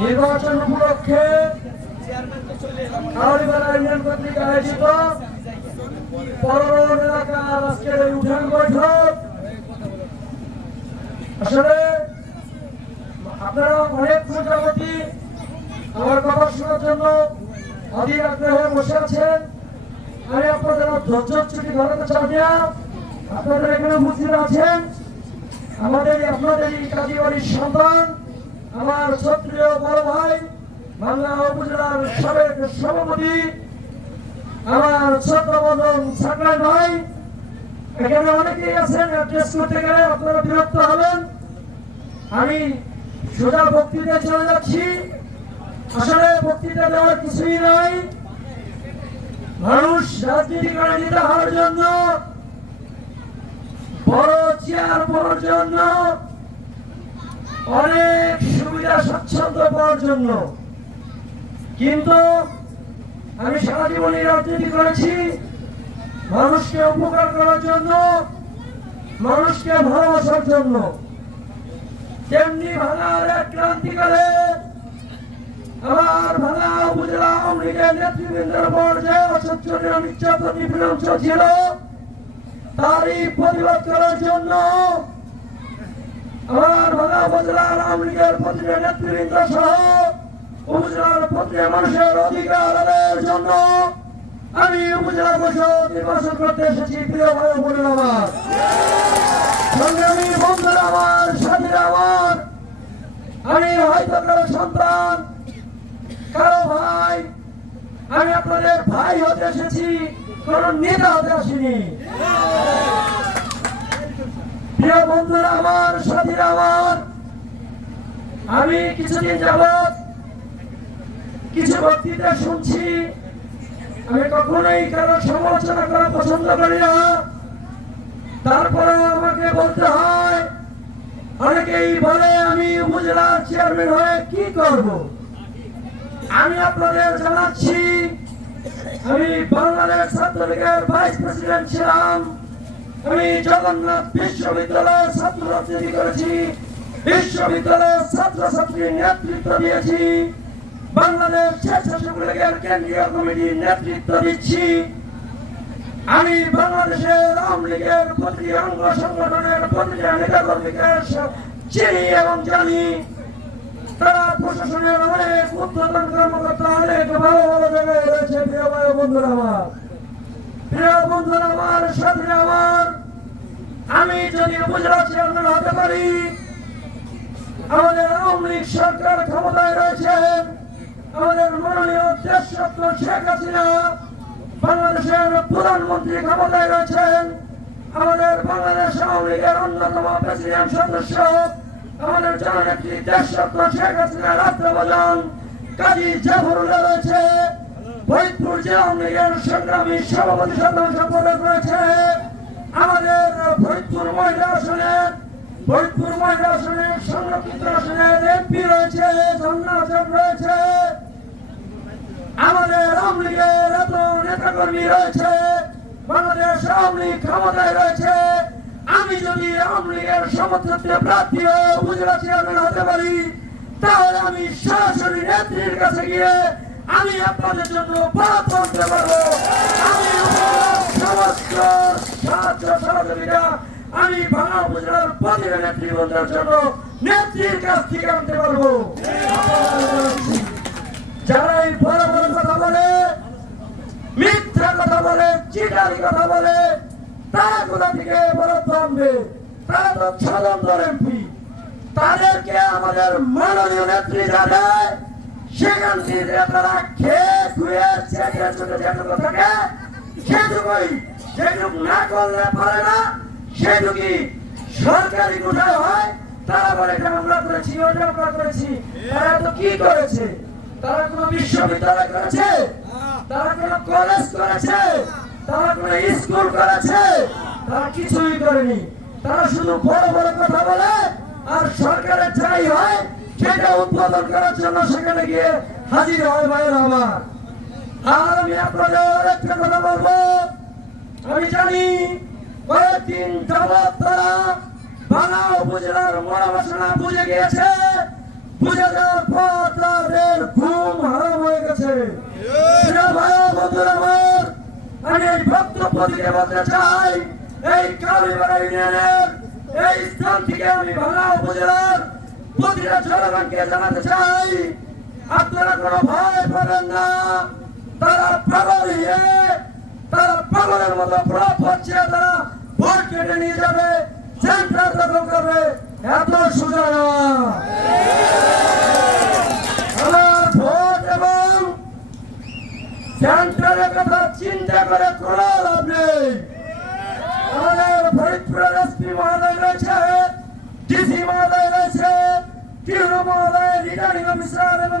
নির্বাচন। উপলক্ষে আয়োজিত পরবর্তী এলাকার আজকের এই উঠান বৈঠক। আসলে আপনারা অনেক প্রজাপতি আমার কথা শোনার জন্য অধীর আগ্রহ বসে আছেন। আমি আপনাদের আর ধৈর্য ছুটি ধরাতে চাই না। আপনাদের এখানে উপস্থিত আছেন আমাদের আপনাদের এই কাজীবাড়ির সন্তান, আমার ক্ষত্রিয় বড় ভাই বাংলা উপজেলার সাবেক সভাপতি, আমার ছোট মদন সাকরাই ভাই। এখানে অনেকেই আছেন, অ্যাড্রেস করতে গেলে আপনারা বিরক্ত হবেন। আমি সোজা বক্তৃতায় চলে যাচ্ছি। আসলে বক্তৃতা দেওয়ার কিছুই নাই। মানুষ রাজনীতি করে নিতে হওয়ার জন্য, বড় চেয়ার পাওয়ার জন্য, অনেক সুবিধা স্বাচ্ছন্দ্য পাওয়ার জন্য। কিন্তু আমি সারা জীবনই রাজনীতি করেছি, মানুষকে উপকার করার জন্য, মানুষকে ভালোবাসার জন্য। তেমনি ভাঙার এক ক্রান্তিকালে আমার ভাঙা উপজেলা আওয়ামী নেতৃবৃন্দের উপর নির্যাতন ছিল তারই প্রতিবাদ করার জন্য আমার ভাঙা উপজেলার আওয়ামী লীগের নেতৃবৃন্দ সহ উপজেলার মানুষের অধিকার আদায়ের জন্য আমি উপজেলা পরিষদ নির্বাচন করতে এসেছি, প্রিয় ভাই বোনেরা আমার। সংগ্রামী বন্ধুরা আমার আমার, আমি হয়তো কারও সন্তান কারও ভাই, আমি আপনাদের ভাই হতে এসেছি, কোন নেতা হতে আসিনি। প্রিয় বন্ধুরা, আমার সাথীরা, আমার, আমি কিছুদিন যাবৎ কিছু বক্তৃতা শুনছি। আমি কখনোই কারও সমালোচনা করা পছন্দ করি না। তারপরে আমাকে বলতে হয়, অনেকেই বলে, আমি উপজেলার চেয়ারম্যান হয়ে কি করব? আমি আপনাদের জানাচ্ছি, আমি বাংলাদেশ ছাত্রলীগের ভাইস প্রেসিডেন্ট ছিলাম। আমি জগন্নাথ বিশ্ববিদ্যালয়ের ছাত্র রাজনীতি করেছি, বিশ্ববিদ্যালয়ের ছাত্রছাত্রীর নেতৃত্ব দিয়েছি, বাংলাদেশ স্বেচ্ছাসেবক লীগের কেন্দ্রীয় কমিটির নেতৃত্ব দিচ্ছি। আমি বাংলাদেশের আওয়ামী লীগের প্রতিটি অঙ্গ সংগঠনের প্রতিটি নেতা কর্মীকে চিনি এবং জানি। তারা প্রশাসনের অনেক কর্মকর্তা অনেক ভালো ভালো জায়গায় রয়েছে, প্রিয় ভাই বন্ধুরা আমার। প্রিয় বন্ধুরা আমার আমার, আমি যদি উপজেলা চেয়ারম্যান হতে পারি, আমাদের আওয়ামী লীগ সরকার ক্ষমতায় রয়েছেন আমাদের মাননীয় দেশরত্ন শেখ হাসিনা বাংলাদেশের প্রধানমন্ত্রী ক্ষমতায় রয়েছেন, আমাদের বাংলাদেশ আওয়ামী লীগের অন্যতম প্রেসিডেন্ট সদস্য আমাদের জননেত্রী দেশরত্ন শেখ রাষ্ট্রপ্রধান কাজী জাফরুল্লাহ রয়েছে। ফরিদপুর জেলা আওয়ামী সংগ্রামী সভাপতি সদস্য পদক রয়েছে। আমাদের ফরিদপুর মহিলা আসনের ফরিদপুর মহিলা আসনের সংরক্ষিত আসনের এমপি রয়েছে ধন্যাচক রয়েছে। আমাদের আওয়ামী লীগের এত নেতাকর্মী রয়েছে, বাংলাদেশ আওয়ামী লীগ ক্ষমতায় রয়েছে। আমি যদি আওয়ামী লীগের সমর্থিত প্রার্থী হয়ে উপজেলা চেয়ারম্যান হতে পারি, তাহলে আমি সরাসরি নেত্রীর কাছে গিয়ে আমি আপনাদের জন্য পথ করতে পারব। আমি সমস্ত সাহায্য সহযোগিতা, আমি ভাঙা উপজেলার প্রতিটা নেতৃবৃন্দের জন্য নেত্রীর কাছ থেকে আনতে পারব। যারা এই বড় বড় কথা বলে, মিথ্যা কথা বলে, চিটারি কথা বলে তারা কোথা থেকে বরাদ্দ আনবে তারা তো স্বতন্ত্র এমপি। তাদেরকে আমাদের মাননীয় নেত্রী যাবে। সেখান থেকে তারা খেয়ে ধুয়ে চেটে চুটে যেটুকু থাকে সেটুকুই। যেটুকু না করলে পারে না সেটুকুই। সরকারি কোথায় হয় তারা বলে এটা আমরা করেছি ওটা আমরা করেছি। তারা তো কি করেছে? তারা কোনো বিশ্ববিদ্যালয় করেছে? তারা কোনো কলেজ করেছে? তারা কোনো স্কুল করেছে? তারা কিছুই করেনি। তারা শুধু বড় বড় কথা বলে আর সরকারের যাই হয় সেটা উদ্বোধন করার জন্য সেখানে গিয়ে হাজির হয় ভাইয়ের আমার আর আমি আপনাদের একটা কথা বলব। আমি জানি কয়েকদিন যাবৎ তারা বাংলা উপজেলার মহাবাসনা বুঝে গিয়েছে। বুঝে যাওয়ার পর তাদের ঘুম হারাম হয়ে গেছে। ভাই বন্ধুরা আমি এই বক্তব্য থেকে বলতে চাই, এই কালীবাড়া ইউনিয়নের এই স্থান থেকে আমি বাংলা উপজেলার প্রতিটা জনগণকে জানাতে চাই, আপনারা কোনো ভয় পাবেন না, তারা পাগল হয়ে তারা পাগলের মতো প্রভাব হচ্ছে, তারা ভোট কেটে নিয়ে যাবে সেন্টার দখল করবে, এত সোজা না আমার ভোট এবং সেন্টারের কথা চিন্তা করে কোনো লাভ নেই আমাদের ফরিদপুরের এসপি মহোদয় রয়েছে ডিসি মহোদয় রয়েছে টিউরো মহোদয় রিটার্নিং অফিসার এবং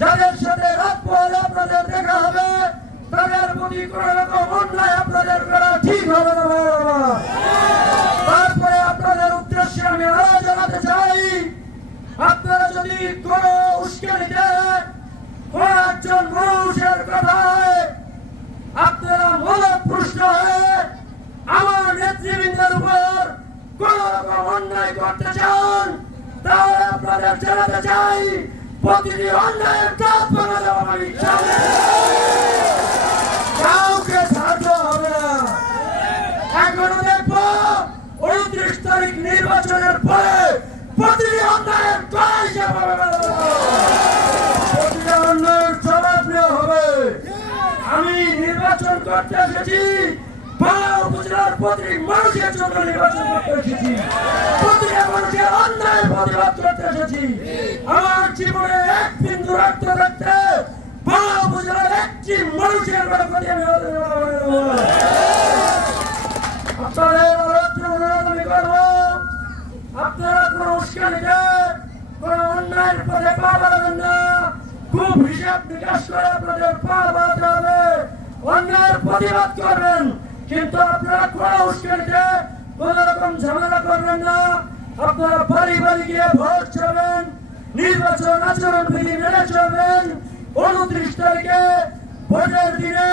যাদের সাথে রাত পরে আপনাদের দেখা হবে, তাদের প্রতি কোন রকম অন্যায় আপনাদের করা ঠিক হবে না। তারপরে আপনাদের উদ্দেশ্যে আমি আরও জানাতে চাই, আপনারা যদি কোন উস্কানিতে কোন একজন মানুষের কথায় আপনারা মদতপুষ্ট হয়ে আমার নেতৃবৃন্দের উপর কোন রকম অন্যায় করতে চান, তাহলে আপনাদের জানাতে চাই প্রতিটি অন্যায়ের কাজ করে আমি চাই। কাউকে ছাড়তে হবে না। এখনও দেখব, উনত্রিশ তারিখ নির্বাচনের পরে প্রতিটি অন্যায়ের হবে প্রতিটি অন্যায়ের জবাব হবে। আমি নির্বাচন করতে এসেছি। উপজেলার প্রতিটি মানুষের জন্য নির্বাচন করতে এসেছি। প্রতিটি মানুষের অন্যায়ের প্রতিবাদ করতে এসেছি। আমার জীবনে এক বিন্দু রক্ত থাকতে বাংলা উপজেলার একটি মানুষের হবে। অন্যায়ের প্রতিবাদ করবেন। কিন্তু আপনারা কোন উস্কানিতে কোন রকম ঝামেলা করবেন না। আপনারা বাড়ি বাড়ি গিয়ে ভোট চাবেন, নির্বাচন আচরণ বিধি মেনে চলবেন। উনত্রিশ তারিখে ভোটের দিনে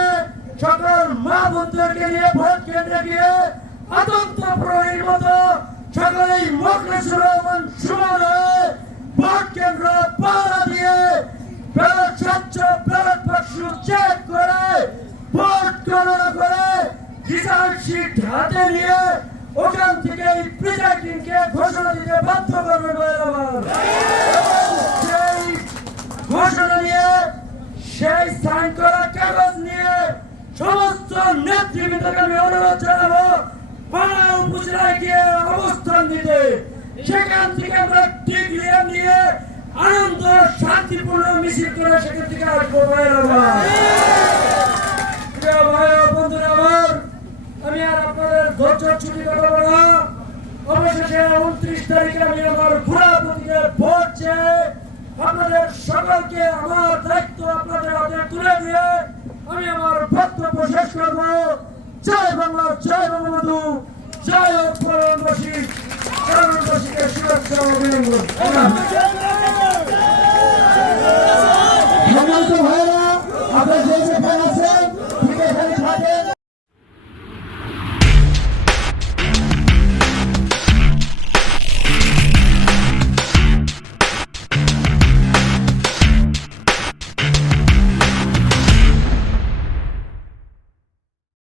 সকল মা বন্ধুদেরকে নিয়ে ভোট কেন্দ্রে গিয়ে আতঙ্ক প্রহরীর মতো সকলেই মগ্নেশ্বর এবং সুমন ভোট কেন্দ্র পাহারা দিয়ে ব্যালট স্বচ্ছ ব্যালট বাক্স চেক করে ভোট গণনা করে রিজাল্ট শিট হাতে নিয়ে ওখান থেকে কে ঘোষণা দিতে বাধ্য করবে সেই ঘোষণা নিয়ে, সেই সাইন করা কাগজ নিয়ে সমস্ত নেতৃবৃন্দকে আমি অনুরোধ জানাব, পাড়া উপজেলায় গিয়ে অবস্থান দিতে সেখান থেকে আমরা টিকলিয়াম নিয়ে আনন্দ, শান্তিপূর্ণ মিছিল করে সেখান থেকে আসব ভাইয়ের আমার প্রিয় ভাই ও বন্ধুরা আমার আমি আর আপনাদের ধৈর্য ছুটি কাটাবো না অবশেষে উনত্রিশ তারিখে আমি আমার ঘোড়া প্রতীকে ভোট চেয়ে আপনাদের সকলকে আমার দায়িত্ব আপনাদের হাতে তুলে দিয়ে আমি আমার বক্তব্য শেষ করব। জয় বাংলা, জয় বঙ্গবন্ধু জয় পরমবাসীকে সুরক্ষা ও অভিনন্দন।